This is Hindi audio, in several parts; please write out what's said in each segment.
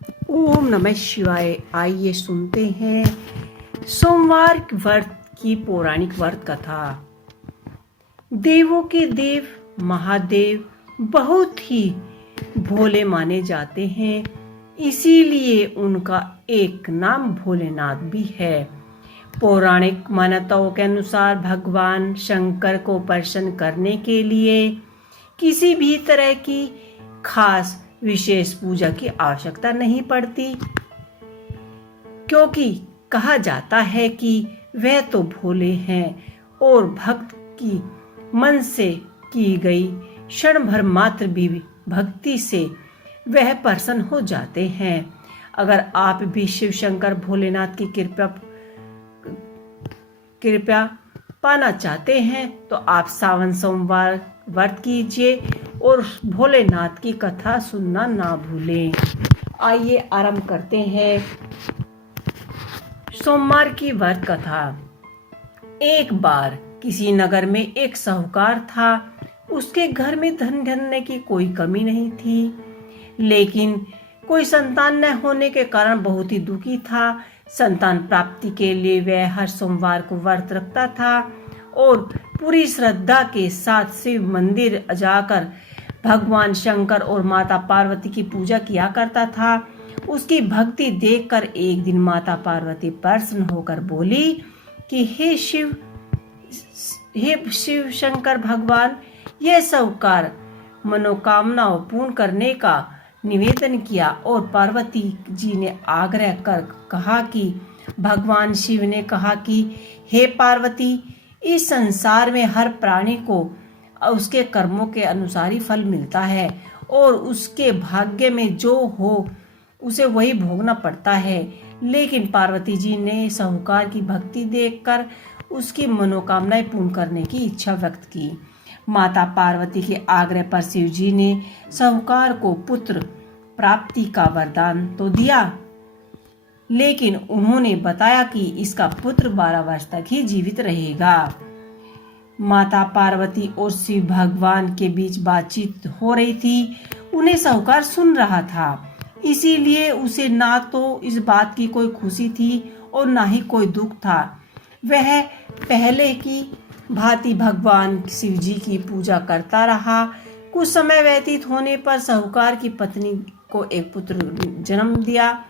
ओम नमः शिवाय। आइए सुनते हैं सोमवार व्रत की पौराणिक व्रत कथा। देवों के देव महादेव बहुत ही भोले माने जाते हैं, इसीलिए उनका एक नाम भोलेनाथ भी है। पौराणिक मान्यताओं के अनुसार भगवान शंकर को प्रसन्न करने के लिए किसी भी तरह की खास विशेष पूजा की आवश्यकता नहीं पड़ती, क्योंकि कहा जाता है कि वह तो भोले हैं और भक्त की मन से की गई क्षण भर मात्र भी भक्ति से वह प्रसन्न हो जाते हैं। अगर आप भी शिव शंकर भोलेनाथ की कृपा पाना चाहते हैं तो आप सावन सोमवार व्रत कीजिए और भोलेनाथ की कथा सुनना ना भूलें। आइए आरंभ करते हैं सोमवार की व्रत कथा। एक बार किसी नगर में एक साहूकार था। उसके घर में धन धन की कोई कमी नहीं थी, लेकिन कोई संतान न होने के कारण बहुत ही दुखी था। संतान प्राप्ति के लिए वह हर सोमवार को व्रत रखता था और पूरी श्रद्धा के साथ शिव मंदिर जाकर भगवान शंकर और माता पार्वती की पूजा किया करता था। उसकी भक्ति देखकर एक दिन माता पार्वती प्रसन्न होकर बोली कि हे शिव शंकर भगवान, यह साहूकार मनोकामनाओं पूर्ण करने का निवेदन किया और पार्वती जी ने आग्रह कर कहा कि भगवान शिव ने कहा कि हे पार्वती, इस संसार में हर प्राणी को उसके कर्मों के अनुसार ही फल मिलता है और उसके भाग्य में जो हो उसे वही भोगना पड़ता है। लेकिन पार्वती जी ने साहूकार की भक्ति देखकर उसकी मनोकामनाएं पूर्ण करने की इच्छा व्यक्त की। माता पार्वती के आग्रह पर शिव जी ने साहूकार को पुत्र प्राप्ति का वरदान तो दिया, लेकिन उन्होंने बताया कि इसका पुत्र 12 वर्ष तक ही जीवित रहेगा। माता पार्वती और शिव भगवान के बीच बातचीत हो रही थी। उन्हें साहूकार सुन रहा था, इसीलिए उसे ना तो इस बात की कोई खुशी थी और ना ही कोई दुख था। वह पहले की भांति भगवान शिव जी की पूजा करता रहा। कुछ समय व्यतीत होने पर साहूकार की पत्नी को एक पुत्र जन्म दिया।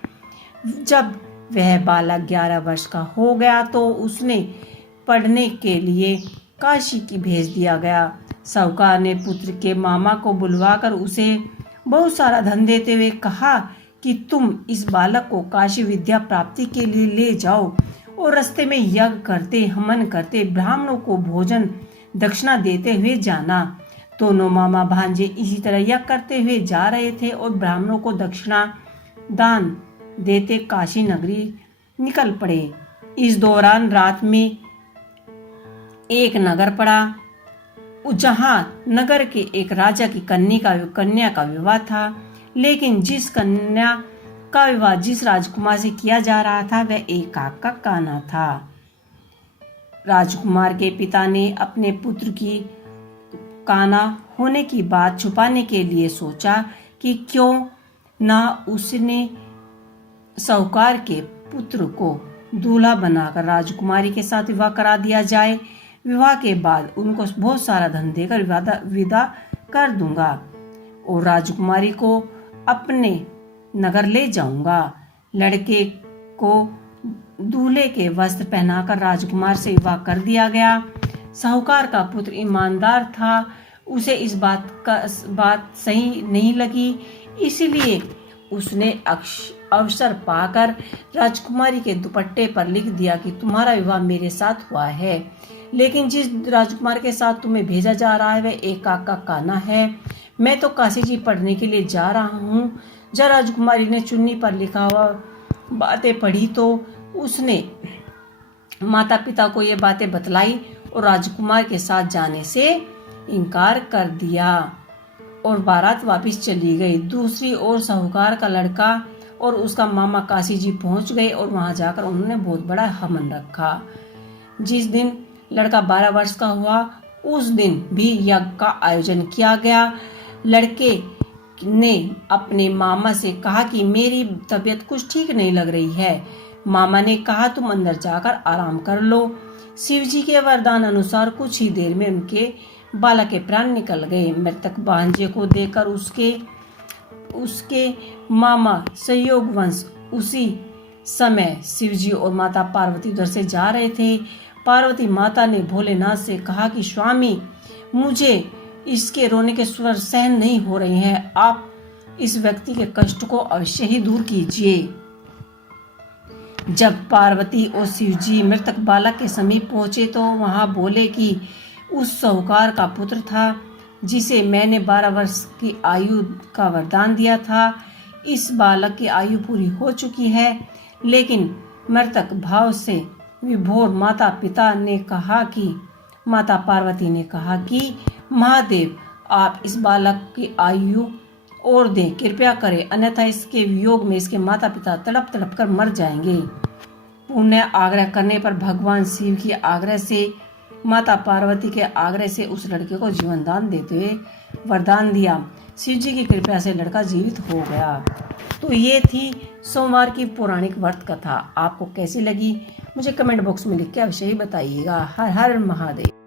जब वह बालक 11 वर्ष का हो गया तो उसने पढ़ने के लिए काशी की भेज दिया गया। साहूकार ने पुत्र के मामा को बुलवाकर उसे बहुत सारा धन देते हुए कहा कि तुम इस बालक को काशी विद्या प्राप्ति के लिए ले जाओ और रास्ते में यज्ञ करते हवन करते ब्राह्मणों को भोजन दक्षिणा देते हुए जाना। दोनों मामा भांजे इसी तरह यज्ञ करते हुए जा रहे थे और ब्राह्मणों को दक्षिणा दान देते काशी नगरी निकल पड़े। इस दौरान रात में एक नगर पड़ा, जहां नगर के एक राजा की कन्या का विवाह था। लेकिन जिस कन्या का विवाह जिस राजकुमार से किया जा रहा था वह एक काक का काना था। राजकुमार के पिता ने अपने पुत्र की काना होने की बात छुपाने के लिए सोचा कि क्यों ना उसने साहूकार के पुत्र को दूल्हा बनाकर राजकुमारी के साथ विवाह करा दिया जाए। विवाह के बाद उनको बहुत सारा धन देकर विदा कर दूंगा और राजकुमारी को अपने नगर ले जाऊंगा। लड़के को दूल्हे के वस्त्र पहनाकर राजकुमार से विवाह कर दिया गया। साहूकार का पुत्र ईमानदार था, उसे इस बात सही नहीं लगी, इसलिए उसने अवसर पाकर राजकुमारी के दुपट्टे पर लिख दिया कि तुम्हारा विवाह मेरे साथ हुआ है, लेकिन जिस राजकुमार के साथ तुम्हें भेजा जा रहा है वह एक काका काना है। मैं तो काशी जी पढ़ने के लिए जा रहा हूँ। जब राजकुमारी ने चुन्नी पर लिखा हुआ बातें पढ़ी तो उसने माता पिता को ये बातें बतलाई और राजकुमार के साथ जाने से इनकार कर दिया और बारात वापस चली गई। दूसरी ओर साहूकार का लड़का और उसका मामा काशी जी पहुंच गए और वहां जाकर उन्होंने बहुत बड़ा हवन रखा। जिस दिन लड़का 12 वर्ष का हुआ उस दिन भी यज्ञ का आयोजन किया गया। लड़के ने अपने मामा से कहा कि मेरी तबीयत कुछ ठीक नहीं लग रही है। मामा ने कहा तुम अंदर जाकर आराम कर लो। शिव जी के वरदान अनुसार कुछ ही देर में उनके बालक के प्राण निकल गए। मृतक भांजे को देखकर उसके मामा संयोगवश उसी समय शिवजी और माता पार्वती उधर से जा रहे थे। पार्वती माता ने भोलेनाथ से कहा कि स्वामी, मुझे इसके रोने के स्वर सहन नहीं हो रहे हैं, आप इस व्यक्ति के कष्ट को अवश्य ही दूर कीजिए। जब पार्वती और शिवजी मृतक बालक के समीप पहुंचे तो वहां बोले कि उस साहूकार का पुत्र था जिसे मैंने 12 वर्ष की आयु का वरदान दिया था। इस बालक की आयु पूरी हो चुकी है, लेकिन मृतक भाव से विभोर माता पार्वती ने कहा कि महादेव, आप इस बालक की आयु और दें, कृपया करें, अन्यथा इसके वियोग में इसके माता पिता तड़प तड़प कर मर जाएंगे। पुनः आग्रह करने पर भगवान शिव की आग्रह से, माता पार्वती के आग्रह से उस लड़के को जीवन दान देते हुए वरदान दिया। शिव जी की कृपा से लड़का जीवित हो गया। तो ये थी सोमवार की पौराणिक व्रत कथा। आपको कैसी लगी मुझे कमेंट बॉक्स में लिख के अवश्य ही बताइएगा। हर हर महादेव।